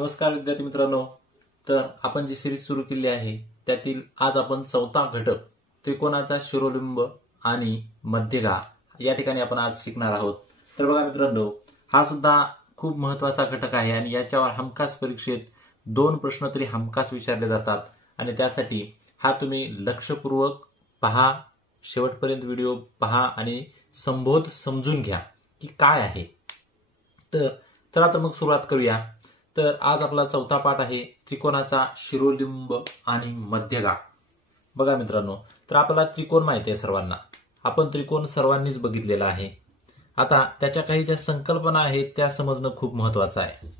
नमस्कार विद्यार्थी मित्रांनो. तर आपण जी सिरीज सुरू केली आहे त्यातील आज आपण चौथा घटक त्रिकोणाचा शिरोबिंब आणि मध्यगा या ठिकाणी आपण आज शिकणार आहोत. तर बघा मित्रांनो, हा सुद्धा खूप महत्त्वाचा घटक आहे आणि याच्यावर हमखास परीक्षेत 2 प्रश्न तरी हमखास विचारले जातात आणि त्यासाठी हा तुम्ही लक्षपूर्वक पहा, शेवटपर्यंत व्हिडिओ पहा आणि संबोध समजून घ्या की काय आहे. तर चला तर मग सुरुवात करूया. तर आज आपला चौथा पाठ आहे त्रिकोणाचा शिरोबिंब आणि मध्यगा. बघा मित्रांनो, तर आपल्याला त्रिकोण माहिती आहे सर्वांना, आपण त्रिकोण सर्वांनीच बघितलेला आहे. आता त्याच्या काही ज्या संकल्पना आहेत त्या समजणं खूप महत्वाचं आहे.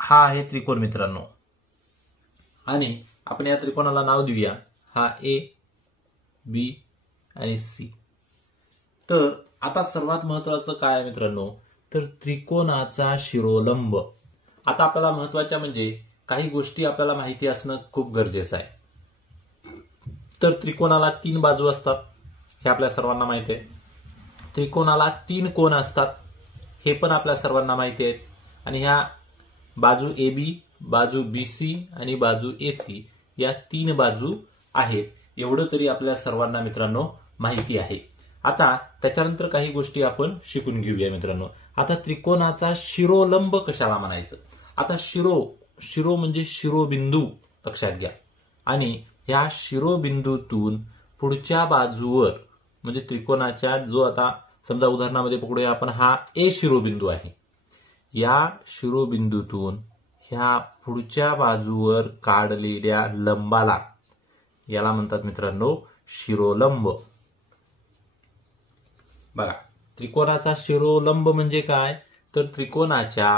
हा आहे त्रिकोण मित्रांनो आणि आपण या त्रिकोणाला नाव देऊया, हा ए, बी आणि सी. तर आता सर्वात महत्वाचं काय आहे मित्रांनो, तर त्रिकोणाचा शिरोलंब. आता आपल्याला महत्वाच्या म्हणजे काही गोष्टी आपल्याला माहिती असणं खूप गरजेचं आहे. तर त्रिकोणाला 3 बाजू असतात हे आपल्या सर्वांना माहिती आहे. त्रिकोणाला 3 कोन असतात हे पण आपल्या सर्वांना माहिती आहे. आणि ह्या बाजू ए बी, बाजू बी सी आणि बाजू ए सी या 3 बाजू आहेत, एवढं तरी आपल्या सर्वांना मित्रांनो माहिती आहे. आता त्याच्यानंतर काही गोष्टी आपण शिकून घेऊया मित्रांनो. आता त्रिकोणाचा शिरोलंब कशाला म्हणायचं. आता शिरो म्हणजे शिरोबिंदू लक्षात घ्या. आणि ह्या शिरोबिंदूतून पुढच्या बाजूवर म्हणजे त्रिकोणाच्या जो आता समजा उदाहरणामध्ये पकडूया आपण, हा ए शिरोबिंदू आहे. या शिरोबिंदूतून ह्या पुढच्या बाजूवर काढलेल्या लंबाला याला म्हणतात मित्रांनो शिरोलंब. बघा, त्रिकोणाचा शिरोलंब म्हणजे काय, तर त्रिकोणाच्या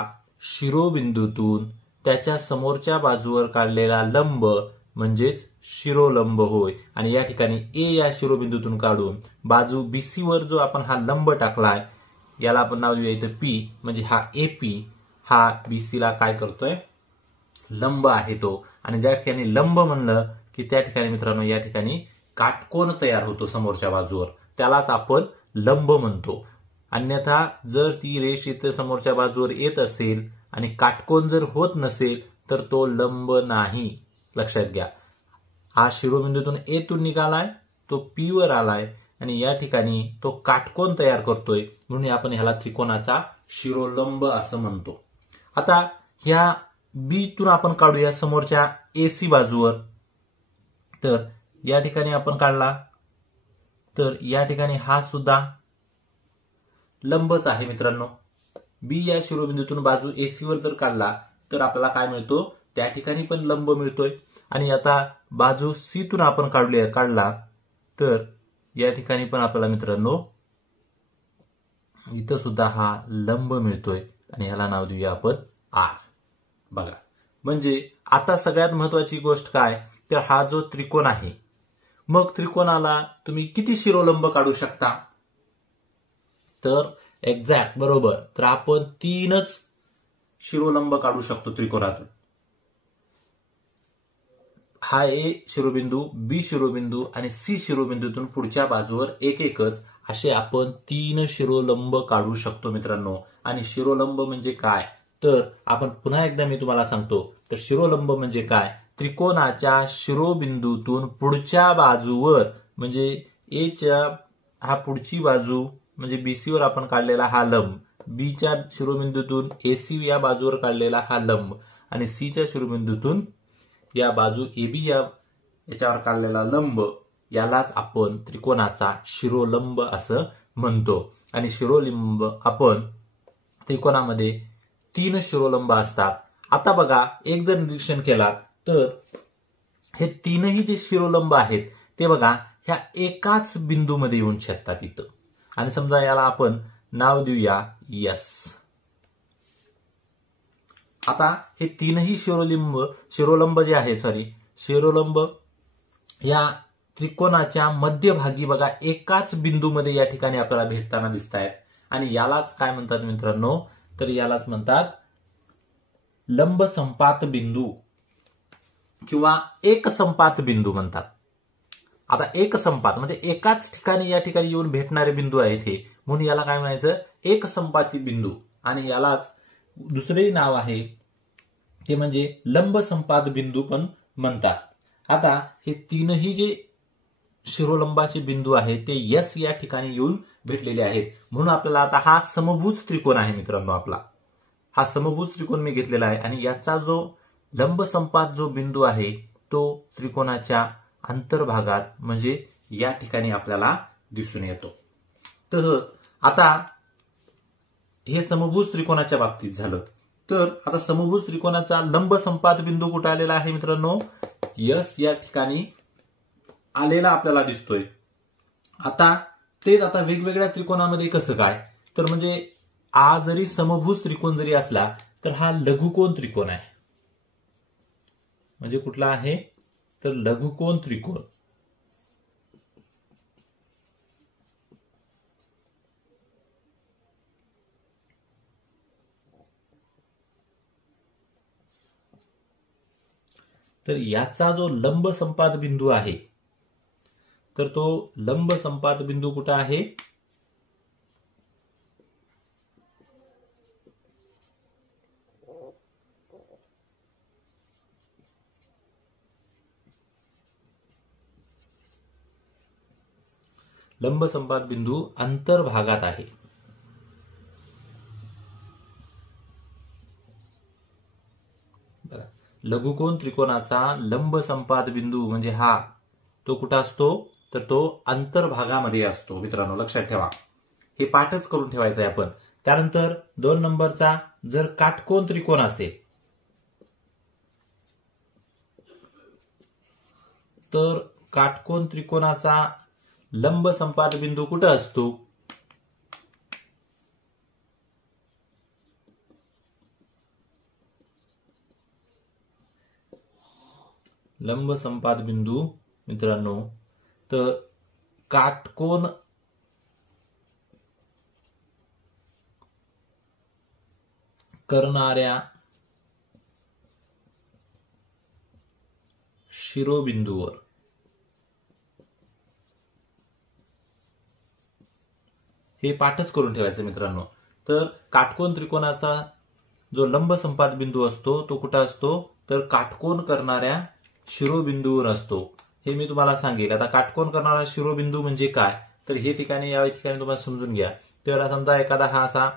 शिरोबिंदूतून त्याच्या समोरच्या बाजूवर काढलेला लंब म्हणजेच शिरोलंब होय. आणि या ठिकाणी ए या शिरोबिंदूतून काढून बाजू बीसी वर जो आपण हा लंब टाकलाय याला आपण नाव देऊया इथं पी, म्हणजे हा एपी हा बीसी ला काय करतोय, लंब आहे तो. आणि ज्या ठिकाणी लंब म्हणलं की त्या ठिकाणी मित्रांनो या ठिकाणी काटकोन तयार होतो समोरच्या बाजूवर, त्यालाच आपण लंब म्हणतो. अन्यथा जर ती रेष इथे समोरच्या बाजूवर येत असेल आणि काटकोन जर होत नसेल तर तो लंब नाही. लक्षात घ्या, हा शिरोबिंदूतून ए तून निघालाय, तो पी वर आलाय आणि या ठिकाणी तो काटकोन तयार करतोय, म्हणून आपण ह्याला त्रिकोणाचा शिरोलंब असं म्हणतो. आता ह्या बी तून आपण काढूया समोरच्या एसी बाजूवर. तर या ठिकाणी आपण काढला तर या ठिकाणी हा सुद्धा लंबच आहे मित्रांनो. बी या शिरोबिंदूतून बाजू एसी वर जर काढला तर आपल्याला काय मिळतो, त्या ठिकाणी पण लंब मिळतोय. आणि आता बाजू सी तून आपण काढला तर या ठिकाणी पण आपल्याला मित्रांनो इथं सुद्धा हा लंब मिळतोय आणि ह्याला नाव देऊया आपण आर. बघा, म्हणजे आता सगळ्यात महत्वाची गोष्ट काय, तर हा जो त्रिकोण आहे, मग त्रिकोणाला तुम्ही किती शिरोलंब काढू शकता, तर एक्झॅक्ट बरोबर, तर आपण 3च शिरोलंब काढू शकतो त्रिकोणातून. हा ए शिरोबिंदू, बी शिरोबिंदू आणि सी शिरोबिंदूतून पुढच्या बाजूवर एकच असे आपण 3 शिरोलंब काढू शकतो मित्रांनो. आणि शिरोलंब म्हणजे काय, तर आपण पुन्हा एकदा मी तुम्हाला सांगतो, तर शिरोलंब म्हणजे काय, त्रिकोणाच्या शिरोबिंदूतून पुढच्या बाजूवर म्हणजे एच्या हा पुढची बाजू म्हणजे बीसी वर आपण काढलेला हा लंब, बीच्या शिरोबिंदूतून एसी या बाजूवर काढलेला हा लंब आणि सीच्या शिरोबिंदूतून या बाजू एबी याच्यावर काढलेला लंब, यालाच आपण त्रिकोणाचा शिरोलंब असं म्हणतो. आणि शिरोलंब आपण त्रिकोणामध्ये 3 शिरोलंब असतात. आता बघा, एक जर निरीक्षण केला तर हे 3ही जे शिरोलंब आहेत ते बघा ह्या एकाच बिंदूमध्ये येऊन छेदतात इथं. आणि समजा याला आपण नाव देऊया यस. आता हे 3ही शिरोलंब जे आहे शिरोलंब या त्रिकोणाच्या मध्यभागी बघा एकाच बिंदूमध्ये या ठिकाणी आपल्याला भेटताना दिसत आहेत. आणि यालाच काय म्हणतात मित्रांनो, तर यालाच म्हणतात लंब संपात बिंदू किंवा एकसंपात बिंदू म्हणतात. आता एकसंपात म्हणजे एकाच ठिकाणी या ठिकाणी येऊन भेटणारे बिंदू आहेत हे, म्हणून याला काय म्हणायचं, एकसंपाती बिंदू. आणि यालाच दुसरे नाव आहे ते म्हणजे लंब संपाद बिंदू पण म्हणतात. आता हे तीनही जे शिरोलंबाचे बिंदू आहेत ते यस या ठिकाणी येऊन भेटलेले आहेत. म्हणून आपल्याला आता हा समभुज त्रिकोण आहे मित्रांनो. आपला हा समभुज त्रिकोण मी घेतलेला आहे आणि याचा जो लंब संपाद जो बिंदू आहे तो त्रिकोणाच्या अंतर्भागात म्हणजे या ठिकाणी आपल्याला दिसून येतो. तर आता हे समभुज त्रिकोणाच्या बाबतीत झालं. तर आता समभुज त्रिकोणाचा लंब संपाद बिंदू कुठे आलेला आहे मित्रांनो? यस या ठिकाणी आलेला आपल्याला दिसतोय. आता तेच आता वेगवेगळ्या त्रिकोणामध्ये कसं काय? तर म्हणजे हा जरी समभुज त्रिकोण जरी असला तर हा लघुकोन त्रिकोण आहे. म्हणजे कुठला आहे? तर लघुकोन त्रिकोण. तर याचा जो लंब संपाद बिंदू आहे तर तो लंब संपाद बिंदू कुठे आहे? लंब संपाद बिंदू अंतर्भागात आहे. लघुकोन त्रिकोणाचा लंब संपाद बिंदू म्हणजे हा तो कुठं असतो? तर तो अंतर्भागामध्ये असतो. मित्रांनो लक्षात ठेवा, हे पाठच करून ठेवायचं आहे आपण. त्यानंतर 2 नंबरचा जर काटकोन त्रिकोण असेल तर काटकोन त्रिकोणाचा लंब संपाद बिंदू कुठं असतो? लंब संपाद बिंदू मित्रांनो तर काटकोन करणाऱ्या शिरोबिंदूवर हे पाठच करून ठेवायचं मित्रांनो. तर काटकोन त्रिकोणाचा जो लंब संपाद बिंदू असतो तो कुठं असतो? तर काटकोन करणाऱ्या शिरोबिंदूवर असतो. हे मी तुम्हाला सांगेल. आता काटकोन करणारा शिरोबिंदू म्हणजे काय? तर हे ठिकाणी या ठिकाणी तुम्हाला समजून घ्या. तर समजा एखादा हा असा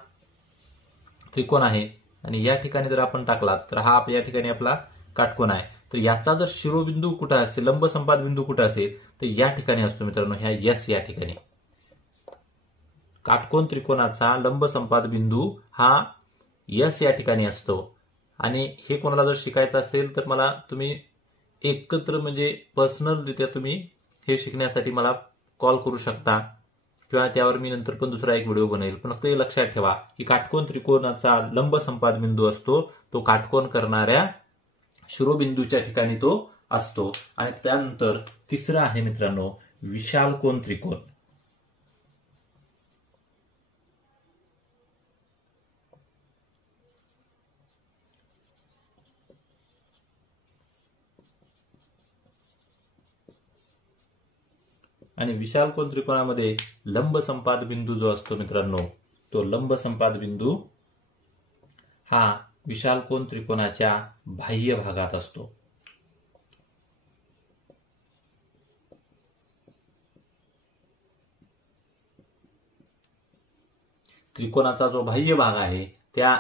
त्रिकोण आहे आणि या ठिकाणी जर आपण टाकला तर हा या ठिकाणी आपला काटकोन आहे. तर याचा जर शिरोबिंदू कुठे असेल, लंब संपाद बिंदू कुठे असेल तर या ठिकाणी असतो मित्रांनो, ह्या यस या ठिकाणी. काटकोन त्रिकोणाचा लंब संपाद बिंदू हा यस या ठिकाणी असतो. आणि हे कोणाला जर शिकायचं असेल तर मला तुम्ही एकत्र म्हणजे पर्सनलरित्या तुम्ही हे शिकण्यासाठी मला कॉल करू शकता किंवा त्यावर मी नंतर पण दुसरा एक व्हिडिओ बनवेल. पण फक्त हे लक्षात ठेवा की काटकोन त्रिकोणाचा लंब संपाद बिंदू असतो तो काटकोन करणाऱ्या शिरोबिंदूच्या ठिकाणी तो असतो. आणि त्यानंतर तिसरा आहे मित्रांनो विशाल कोन त्रिकोण. आणि विशाल कोन त्रिकोणामध्ये लंब संपाद बिंदू जो असतो मित्रांनो तो लंब संपाद बिंदू हा विशाल कोन त्रिकोणाच्या बाह्य भागात असतो. त्रिकोणाचा जो बाह्य भाग आहे त्या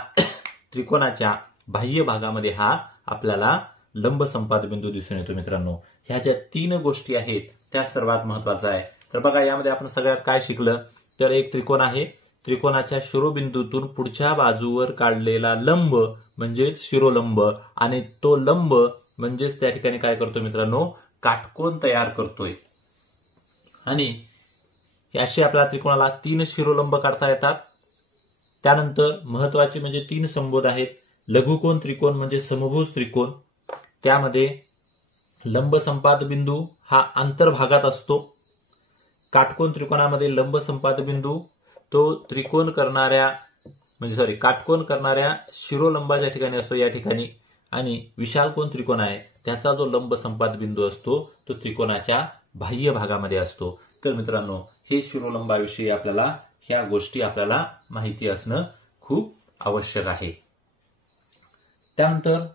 त्रिकोणाच्या बाह्य भागामध्ये हा आपल्याला लंब संपाद बिंदू दिसून येतो मित्रांनो. ह्या ज्या 3 गोष्टी आहेत त्या सर्वात महत्वाचं आहे. तर बघा यामध्ये आपण सगळ्यात काय शिकलं? तर एक त्रिकोण आहे, त्रिकोणाच्या शिरोबिंदूतून पुढच्या बाजूवर काढलेला लंब म्हणजेच शिरोलंब आणि तो लंब म्हणजेच त्या ठिकाणी काय करतो मित्रांनो? काटकोन तयार करतोय. आणि असे आपल्या त्रिकोणाला 3 शिरोलंब काढता येतात. त्यानंतर महत्वाचे म्हणजे 3 संबोध आहेत. लघुकोन त्रिकोण म्हणजे समभुज त्रिकोण, त्यामध्ये लंब संपाद बिंदू हा अंतर्भागात असतो. काटकोन त्रिकोणामध्ये लंब संपाद बिंदू तो त्रिकोण करणाऱ्या काटकोन करणाऱ्या शिरोलंबाच्या ठिकाणी असतो या ठिकाणी. आणि विशाल कोन त्रिकोण आहे त्याचा जो लंब संपाद बिंदू असतो तो त्रिकोणाच्या बाह्य भागामध्ये असतो. तर मित्रांनो हे शिरोलंबाविषयी आपल्याला ह्या गोष्टी आपल्याला माहिती असणं खूप आवश्यक आहे. त्यानंतर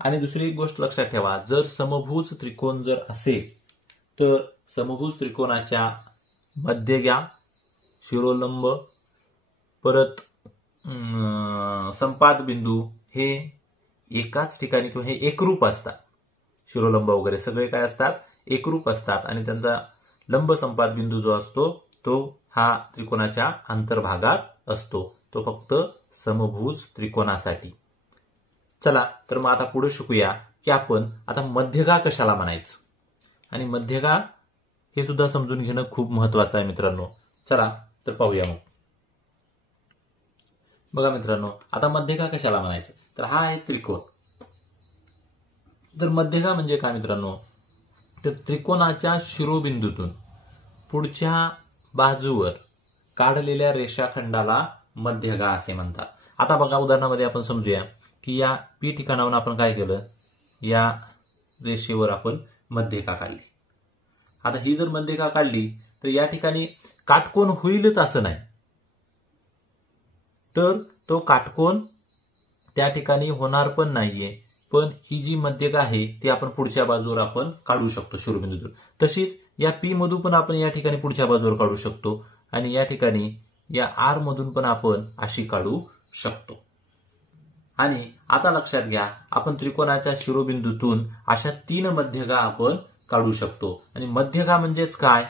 आणि दुसरी एक गोष्ट लक्षात ठेवा, जर समभुज त्रिकोण जर असेल तर समभुज त्रिकोणाच्या मध्य घ्या, शिरोलंब, परत संपात बिंदू हे एकाच ठिकाणी किंवा हे एकरूप असतात. शिरोलंब वगैरे सगळे काय असतात, एकरूप असतात आणि त्यांचा लंब संपात बिंदू जो असतो तो हा त्रिकोणाच्या अंतर्भागात असतो, तो फक्त समभुज त्रिकोणासाठी. चला तर मग आता पुढे शिकूया की आपण आता मध्यगा कशाला म्हणायचं आणि मध्यगा हे सुद्धा समजून घेणं खूप महत्वाचं आहे मित्रांनो. चला तर पाहूया. मग बघा मित्रांनो, आता मध्यगा कशाला म्हणायचं, तर हा आहे त्रिकोण. तर मध्यगा म्हणजे काय मित्रांनो, तर त्रिकोणाच्या शिरोबिंदूतून पुढच्या बाजूवर काढलेल्या रेषाखंडाला मध्यगा असे म्हणतात. आता बघा उदाहरणामध्ये आपण समजूया की या पी ठिकाणाहून आपण काय केलं, या रेषेवर आपण मध्यगा काढली. आता ही जर मध्यगा काढली तर या ठिकाणी काटकोन होईलच असं नाही, तर तो काटकोन त्या ठिकाणी होणार पण नाहीये. पण ही जी मध्यगा आहे ती आपण पुढच्या बाजूवर आपण काढू शकतो शिरोबिंदूतून. तशीच या पी मधून पण आपण या ठिकाणी पुढच्या बाजूवर काढू शकतो आणि या ठिकाणी या आर मधून पण आपण अशी काढू शकतो. आणि आता लक्षात घ्या, आपण त्रिकोणाच्या शिरोबिंदूतून अशा 3 मध्यगा आपण काढू शकतो. आणि मध्यगा म्हणजेच काय,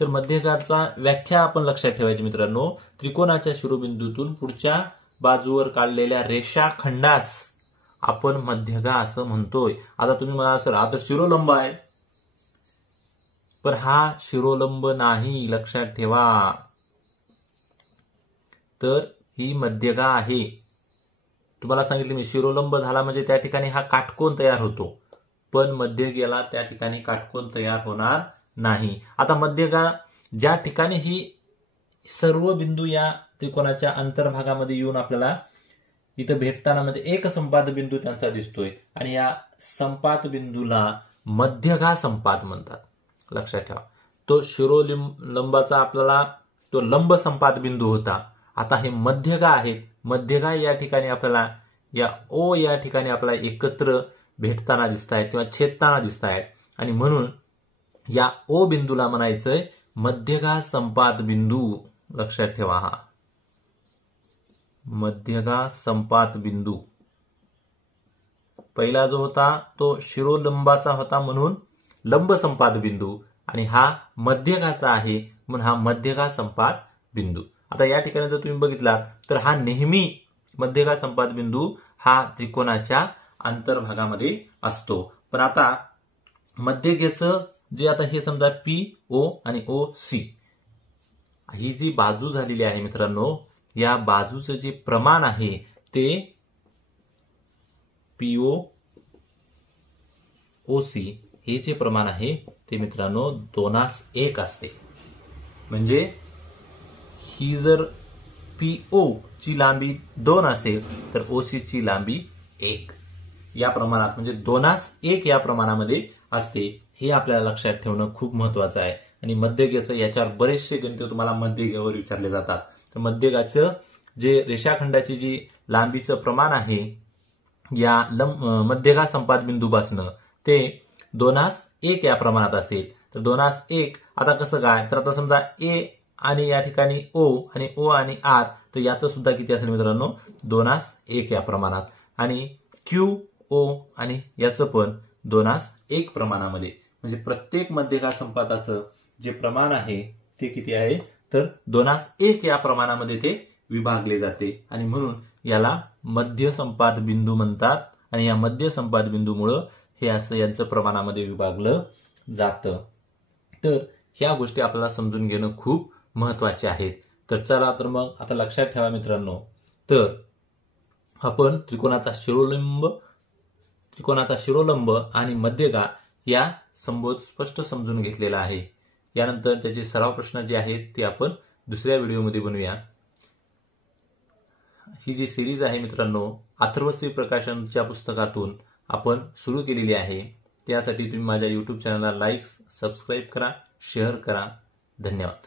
तर मध्यगाचा व्याख्या आपण लक्षात ठेवायची मित्रांनो. त्रिकोणाच्या शिरोबिंदूतून पुढच्या बाजूवर काढलेल्या रेषाखंडास आपण मध्यगा असं म्हणतोय. आता तुम्ही मला सर आता शिरोलंब आहे, पण हा शिरोलंब नाही, लक्षात ठेवा. तर ही मध्यगा आहे. तुम्हाला सांगितले मी, शिरोलंब झाला म्हणजे त्या ठिकाणी हा काटकोन तयार होतो, पण मध्यगेला त्या ठिकाणी काटकोन तयार होणार नाही. आता मध्यगा ज्या ठिकाणी ही सर्व बिंदू या त्रिकोणाच्या अंतर्भागामध्ये येऊन आपल्याला इथं भेटताना म्हणजे एक संपात बिंदू त्यांचा दिसतोय आणि या संपात बिंदूला मध्यगा संपात म्हणतात. लक्षात ठेवा, तो शिरोलंबाचा आपल्याला तो लंब संपात बिंदू होता. आता हे मध्यगा आहेत. मध्यगा या ठिकाणी आपल्याला या ओ या ठिकाणी आपल्याला एकत्र भेटताना दिसत आहेत किंवा छेदताना दिसत आहेत आणि म्हणून या ओ बिंदूला म्हणायचंय मध्यगा संपात बिंदू. लक्षात ठेवा, हा मध्यगा संपात बिंदू. पहिला जो होता तो शिरोलंबाचा होता म्हणून लंब संपात बिंदू आणि हा मध्यगाचा आहे म्हणून हा मध्यगा संपात बिंदू. आता या ठिकाणी जर तुम्ही बघितलात तर हा नेहमी मध्यगा संपात बिंदू हा त्रिकोणाच्या अंतर्भागामध्ये असतो. पण आता मध्यगेचं जे आता हे समजा पी ओ आणि ओ सी ही जी बाजू झालेली आहे मित्रांनो, या बाजूचं जे प्रमाण आहे ते पीओ ओ सी हे जे प्रमाण आहे ते मित्रांनो 2:1 असते. म्हणजे ही जर पीओ ची लांबी 2 असेल तर ओसी ची लांबी 1 या प्रमाणात म्हणजे 2:1 या प्रमाणामध्ये असते. हे आपल्याला लक्षात ठेवणं खूप महत्वाचं आहे. आणि मध्यगेचं याच्यावर बरेचसे गणित तुम्हाला मध्यगेवर विचारले जातात. तर मध्यगाचं जे रेषाखंडाची जी लांबीचं प्रमाण आहे या मध्यगा संपात बिंदूपासनं ते 2:1 या प्रमाणात असेल. तर 2:1 आता कसं काय, तर आता समजा ए आणि या ठिकाणी ओ आणि ओ आणि आर, तर याचं सुद्धा किती असेल मित्रांनो 2:1 या प्रमाणात. आणि क्यू ओ आणि याचं पण 2:1 प्रमाणामध्ये. म्हणजे प्रत्येक मध्यगा संपाताचं जे प्रमाण आहे ते किती आहे, तर 2:1 या प्रमाणामध्ये ते विभागले जाते आणि म्हणून याला मध्य संपात बिंदू म्हणतात. आणि या मध्य संपात बिंदूमुळं हे असं यांचं प्रमाणामध्ये विभागलं जातं. तर ह्या गोष्टी आपल्याला समजून घेणं खूप महत्वाचे आहेत. तर चला तर मग आता लक्षात ठेवा मित्रांनो, तर आपण त्रिकोणाचा शिरोलंब आणि मध्यगा या संबोध स्पष्ट समजून घेतलेला आहे. यानंतर त्याचे सराव प्रश्न जे आहेत ते आपण दुसऱ्या व्हिडिओमध्ये बनवूया. ही जी सिरीज आहे मित्रांनो अथर्वश्री प्रकाशनच्या पुस्तकातून आपण सुरू केलेली आहे. त्यासाठी तुम्ही माझ्या YouTube चॅनलला लाईक, सबस्क्राईब करा, शेअर करा. धन्यवाद.